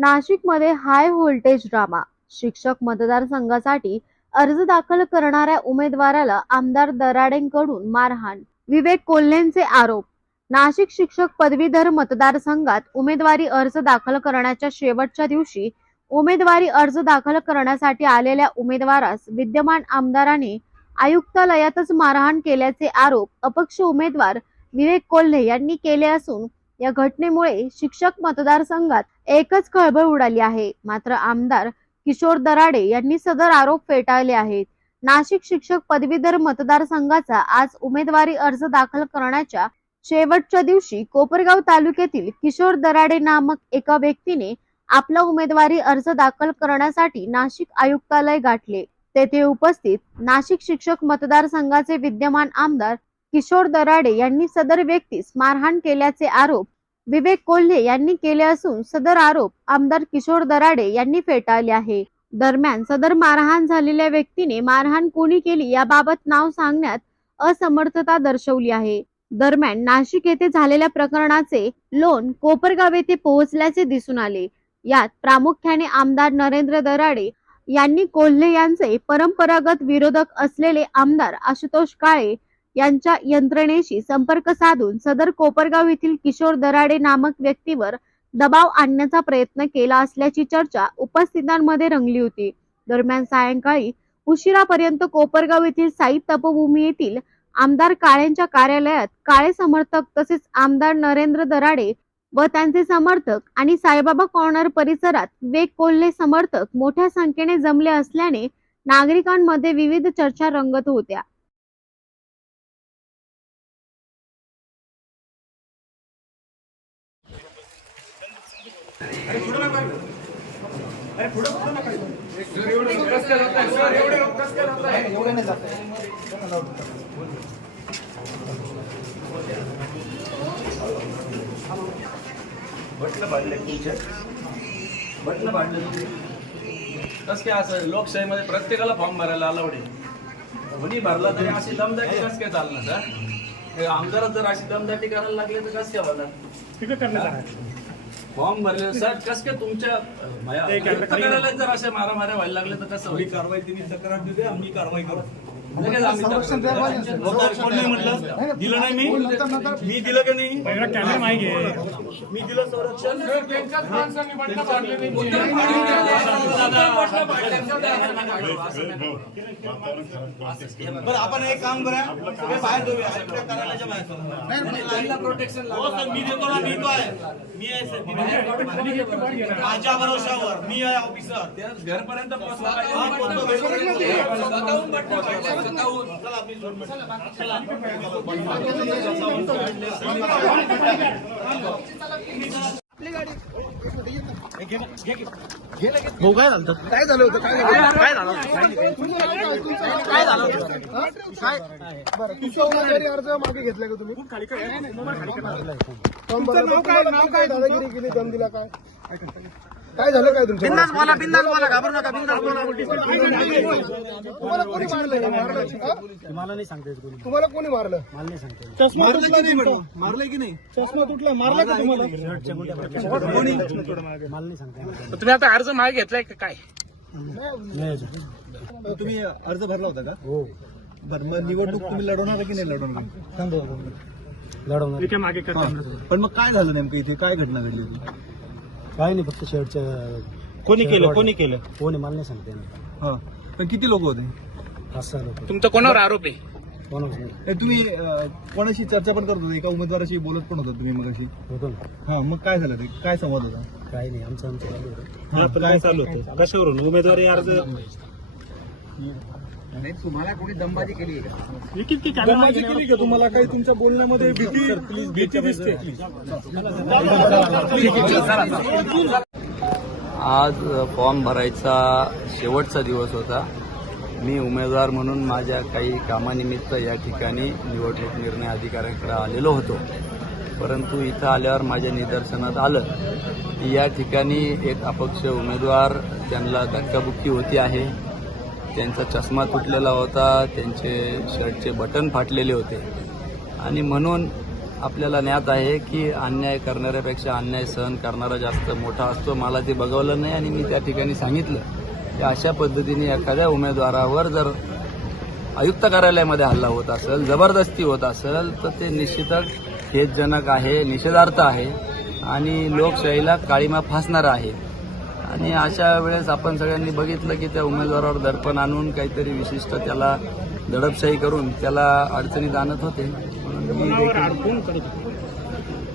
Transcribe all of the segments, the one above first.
नाशिकमध्ये high voltage drama शिक्षक मतदारसंघासाठी अर्ज दाखल करणाऱ्या उमेदवाराला आमदार दराडेंकडून मारहाण विवेक कोल्हेंचे आरोप. नाशिक शिक्षक पदवीधर मतदारसंघात उमेदवारी अर्ज दाखल करण्याच्या शेवटच्या दिवशी उमेदवारी अर्ज दाखल करण्यासाठी आलेल्या उमेदवारास विद्यमान आमदाराने आयुक्तालयातच मारहाण केल्याचे आरोप अपक्ष उमेदवार विवेक कोल्हे यांनी केले असून या घटनेमुळे शिक्षक मतदारसंघात एकच खळबळ उडाली आहे. मात्र आमदार किशोर दराडे यांनी सदर आरोप फेटाळले आहेत. नाशिक शिक्षक पदवीधर मतदारसंघाचा आज उमेदवारी अर्ज दाखल करण्याच्या शेवटच्या दिवशी कोपरगाव तालुक्यातील किशोर दराडे नामक एका व्यक्तीने आपला उमेदवारी अर्ज दाखल करण्यासाठी नाशिक आयुक्तालय गाठले. तेथे उपस्थित नाशिक शिक्षक मतदारसंघाचे विद्यमान आमदार किशोर दराडे यांनी सदर व्यक्तीस मारहाण केल्याचे आरोप विवेक कोल्हे यांनी केले असून सदर आरोप आमदार किशोर दराडे यांनी फेटाळले आहे. दरम्यान सदर मारहाण झालेल्या व्यक्तीने मारहाण कोणी केली याबाबत नाव सांगण्यात असमर्थता दर्शवली आहे. दरम्यान नाशिक येथे झालेल्या प्रकरणाचे लोन कोपरगाव येथे पोहोचल्याचे दिसून आले. यात प्रामुख्याने आमदार नरेंद्र दराडे यांनी कोल्हे यांचे परंपरागत विरोधक असलेले आमदार आशुतोष काळे यांच्या यंत्रणेशी संपर्क साधून सदर कोपरगाव येथील किशोर दराडे नामक व्यक्तीवर दबाव आणण्याचा प्रयत्न केला असल्याची चर्चा उपस्थितांमध्ये रंगली होती. दरम्यान सायंकाळी उशिरापर्यंत कोपरगाव येथील साई तपभूमी येथील आमदार काळेंच्या कार्यालयात काळे समर्थक तसेच आमदार नरेंद्र दराडे व त्यांचे समर्थक आणि साईबाबा कॉर्नर परिसरात वेग कोल्हे समर्थक मोठ्या संख्येने जमले असल्याने नागरिकांमध्ये विविध चर्चा रंगत होत्या. कसं काय असं लोकशाहीमध्ये प्रत्येकाला फॉर्म भरायला अलाउड आहे? कोणी भरला तरी अशी दमदाटी कसं काय चालणार सर आमदारात जर अशी दमदाटी करायला लागले तर कसं काय होणार? फॉर्म भरले सर कसं काय तुमच्या कार्यालयात जर अशा मारामाऱ्या व्हायला लागले तर कसं कारवाई तिने तक्रार दिली आम्ही कारवाई करू. कोण नाही म्हटलं? दिलं नाही मी? मी दिलं का नाही? मी दिलं संरक्षण? बरं आपण एक काम करा बाहेर जाऊया. प्रोटेक्शन मी देतो ना मी तो आहे. मी आहे. माझ्या भरोशावर. मी आहे ऑफिसर घरपर्यंत पोहोचला हा, पाहिजे पोहोचतो, घरपर्यंत. स्वतःहून बटणं काय झालं चला मी जोडतो. उमेदवारी अर्ज मागे घेतला का तुम्ही तुमचं नाव काय नाव काय दादागिरी केली दम दिला काय काय झालं काय तुमचं बिंदास बोला बिंदास बोला घाबरू नका बिंदास बोला तुम्हाला कोणी मारलं मारलं हा? मला नाही सांगता येत कोणी. तुम्हाला कोणी मारलं? मला नाही सांगता येत. चष्मा मारलं तुटला की नाही? मारलंय की नाही? चष्मा तुटला मारला का तुम्हाला? शर्टच्या मोठ्या मला नाही सांगता येत तुम्ही आता अर्ज मागे घेतलाय का काय? नाही अजून. तुम्ही अर्ज भरला होता का? हो. बरं मग निवडणूक तुम्ही लढवणार की नाही लढवणार? लढवणार. हा. पण मग काय झालं नेमकं इथे? काय घटना घडली? होती काय नाही फक्त शर्टच्या कोणी केलं? कोणी केलं? कोणी मला नाही सांगता येणार. हा. पण किती लोक होते? पाच सहा लोक. तुमचा कोणावर आरोप आहे? कोणाच नाही. तुम्ही अं, कोणाशी चर्चा पण करत होते? एका उमेदवाराशी बोलत पण होता तुम्ही मग होतो ना. हा मग काय झालं ते? काय संवाद होता? काही नाही आमचं आमचं चालू होतं. हा, काय चालू होतं? कशावरून? उमेदवारी अर्ज? दमाजी केली का? तुम्हाला? काही तुमच्या बोलण्यामध्ये भीती भीती दिसते. आज फॉर्म भरायचा शेवटचा दिवस होता. मी उमेदवार म्हणून माझ्या काही कामानिमित्त या ठिकाणी निवडणूक निर्णय अधिकाऱ्यांकडे आलेलो होतो. परंतु इथं आल्यावर माझ्या निदर्शनात आलं की या ठिकाणी एक अपक्ष उमेदवार त्यांना धक्काबुक्की होती आहे. त्यांचा चष्मा तुटलेला होता त्यांचे शर्टचे बटन फाटलेले होते. आणि म्हणून आपल्याला ज्ञात आहे की अन्याय करणाऱ्यापेक्षा अन्याय सहन करणारा जास्त मोठा असतो. मला ते बघवलं नाही आणि मी त्या ठिकाणी सांगितलं की अशा पद्धतीने एखाद्या उमेदवारावर जर आयुक्त कार्यालयामध्ये हल्ला होत असेल जबरदस्ती होत असेल तर ते निश्चितच खेदजनक आहे निषेधार्थ आहे आणि लोकशाहीला काळीमा फासणारं आहे. आणि अशा वेळेस आपण सगळ्यांनी बघितलं की त्या उमेदवारावर दर्पण आणून काहीतरी विशिष्ट त्याला दडपशाही करून त्याला अडचणीत आणत होते. मी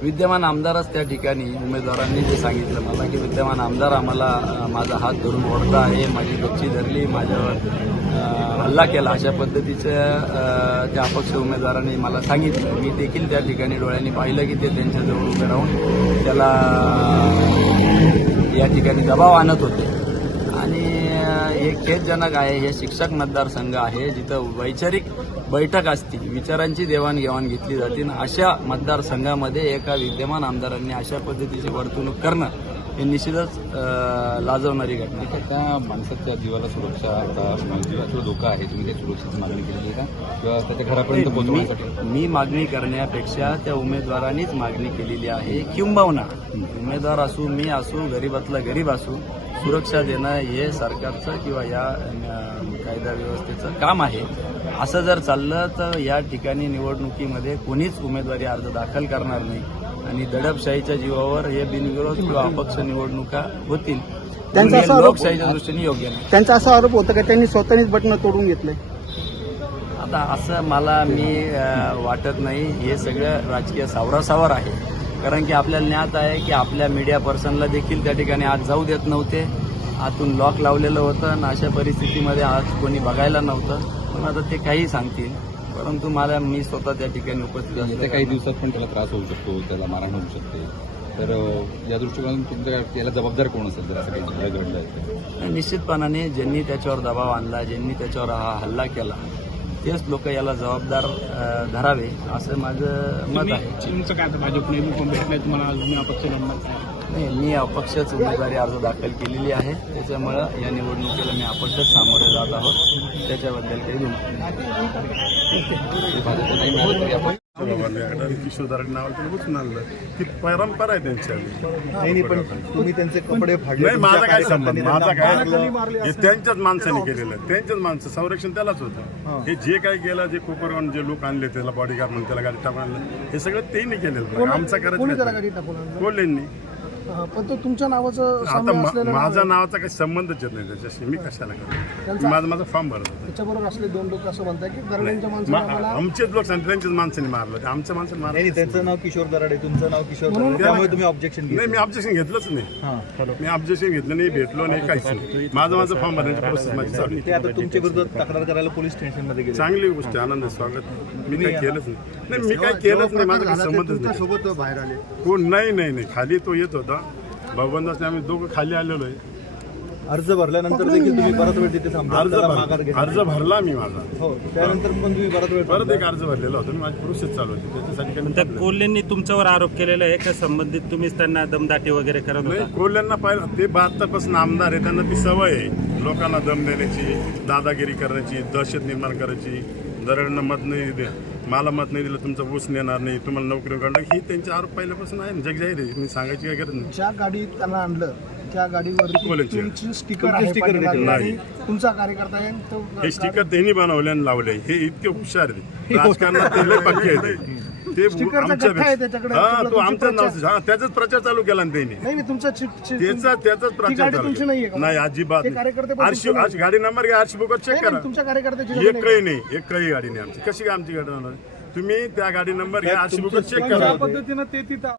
विद्यमान आमदारच त्या ठिकाणी उमेदवारांनी जे सांगितलं मला की विद्यमान आमदार आम्हाला माझा हात धरून ओढता आहे माझी गच्ची धरली माझ्यावर हल्ला केला अशा पद्धतीचं त्या अपक्ष उमेदवारांनी मला सांगितलं. मी देखील त्या ठिकाणी डोळ्यांनी पाहिलं की ते त्यांच्याजवळ उभे राहून त्याला या ठिकाणी दबाव आणत होते. आणि हे खेदजनक आहे. हे शिक्षक मतदारसंघ आहे जिथं वैचारिक बैठक असती. विचारांची देवाणघेवाण घेतली जाते. आणि अशा मतदारसंघामध्ये एका विद्यमान आमदारांनी अशा पद्धतीची वर्तणूक करणं हे निश्चितच लाजवणारी घटना. आहे. त्या माणसाच्या जीवाला सुरक्षा आता जीवाचा धोका आहे तुम्ही त्या सुरक्षेची मागणी आहे का? किंवा त्याच्या घरापर्यंत पोहोचवण्यासाठी? मी मागणी करण्यापेक्षा त्या उमेदवारांनीच मागणी केलेली आहे किंबहुना. उमेदवार असू मी असू गरीबातला गरीब असू सुरक्षा देणं हे सरकारचं किंवा या कायदा व्यवस्थेचं काम आहे. असं जर चाललं तर या ठिकाणी निवडणुकीमध्ये कोणीच उमेदवारी अर्ज दाखल करणार नाही. आणि दडपशाहीच्या जीवावर हे बिनविरोध किंवा अपक्ष निवडणुका होतील. त्यांचा असा आरोप- लोकशाहीच्या दृष्टीने योग्य नाही. त्यांचा असा आरोप होता की? त्यांनी स्वतःनीच बटणं तोडून घेतले आता असं मला मी अ, वाटत नाही. हे सगळं राजकीय सावरासावर आहे. कारण की आपल्याला ज्ञात आहे की आपल्या मीडिया पर्सनला देखील त्या ठिकाणी आज जाऊ देत नव्हते. आतून लॉक लावलेलं होतं आणि अशा परिस्थितीमध्ये आज कोणी बघायला नव्हतं. पण आता ते काही सांगतील. परंतु मला मी स्वतः त्या ठिकाणी उपस्थित येत्या असले काही दिवसात पण त्याला त्रास होऊ शकतो त्याला मारहाण होऊ शकते. तर या दृष्टिकोनातून तुमच्या याला जबाबदार कोण असेल जर असं काही झालं घडलं आहे तर? निश्चितपणाने ज्यांनी त्याच्यावर दबाव आणला ज्यांनी त्याच्यावर हा हल्ला केला तेच लोक याला जबाबदार धरावे असं माझं मत आहे. तुमचं काय भाजपने तुम्हाला तुम्ही अपक्ष लढणार नाही मी अपक्षच उमेदवारी अर्ज दाखल केलेली आहे. त्याच्यामुळं या निवडणुकीला मी अपक्षच सामोरे जात आहोत. त्याच्याबद्दल काही बसून आणलं ती परंपरा आहे त्यांची पण तुम्ही त्यांचे कपडे फाडले नाही माझा काय संबंध? माझा काय हे त्यांच्याच माणसाने केलेलं त्यांच्याच माणसं संरक्षण त्यालाच होतं. हे. जे काही गेलं जे कोपरवान जे लोक आणले त्याला बॉडीगार्ड म्हणून त्याला गाडी टाकून आणलं हे सगळं त्यांनी केलेलं आमचा करायचं? कोल्हेंनी. पण तो तुमच्या नावाचं आता साम्य मा- असलेलं नाव माझा आहे. नावाचा काही संबंधच येत नाही त्याच्याशी. मी कशाला करतो त्यांचा- माझा माझा फॉर्म भरत होता. त्याच्याबरोबर असले दोन लोक असं म्हणतात की दरम्यानच्या माणसाने मा- आम्हाला आमचेच लोक सांगते त्यांच्याच माणसाने मारलं ते आमच्या माणसाने मारलं त्यांचं नाव किशोर दराडे तुमचं नाव किशोर दराडे त्यामुळे तुम्ही ऑब्जेक्शन नाही मी ऑब्जेक्शन घेतलंच नाही. मी ऑब्जेक्शन घेतलं नाही भेटलो नाही काहीच नाही. माझं माझं फॉर्म भरण्याची प्रोसेस माझी चालू आहे. ते आता तुमच्या विरुद्ध तक्रार करायला पोलीस स्टेशनमध्ये गेले. चांगली गोष्ट आहे, आनंद आहे, स्वागत. मी काही केलंच नाही. नाही मी काही केलंच नाही माझा काही संबंधच नाही. सोबत बाहेर आले. कोण? नाही नाही नाही. खाली तो येत होता. भगवंताने आम्ही दोघं खाली आलेलो आहे. अर्ज भरल्यानंतर देखील तुम्ही परत वेळ तिथे थांबला. अर्ज त्याला भर- माघार घेतला. अर्ज भरला मी माझा. हो त्यानंतर पण तुम्ही परत वेळ परत एक अर्ज भरलेला होता. आणि माझी प्रोसेस चालू होती. त्याच्यासाठी काही मी. कोल्हेंनी तुमच्यावर आरोप केलेला आहे का? संबंधित तुम्हीच त्यांना दमदाटी वगैरे करत होता? नाही कोल्ह्यांना पाहिलं ते बहात्तरपासून आमदार आहे. त्यांना ती सवय आहे. लोकांना दम देण्याची दादागिरी करण्याची दहशत निर्माण करायची दरडनं मत नाही दे मला मत नाही दिलं तुमचा ऊस नेणार नाही तुम्हाला नोकरी काढणार ही त्यांचे आरोप पहिल्यापासून आहे ना जगजाहीर आहे मी सांगायची काय गरज नाही ज्या गाडीत त्यांना आणलं त्या. तुमची स्टिकर आहे पाठीमागे देखील आणि नाही. तुमचा कार्यकर्ता आहे तो हे स्टिकर त्यांनी बनवले आणि लावले हे इतके हुशार आहे राजकारणात ते लय पक्के आहेत ते स्टिकरचा आमच्या गठ्ठा आहे त्याच्याकडे. हा तो तुमची प्रचार- हा त्याचाच प्रचार चालू केला ना त्यांनी नाही नाही तुमचा चि- चि- त्याचा त्याचाच ती प्रचार गाडी चालू तुमची केला. नाहीये का? नाही अजिबात ते कार्यकर्ते पण आरशी तुमचे आरशी- गाडी नंबर घ्या आरशी बुकवर चेक नाही, करा नाही, तुमच्या कार्यकर्त्याची गाडी नाही. एकही नाही एकही गाडी नाही आमची कशी काय आमची गाडी होणार तुम्ही त्या गाडी नंबर घ्या आरशी बुकवर चेक करा पद्धतीनं ते तिथं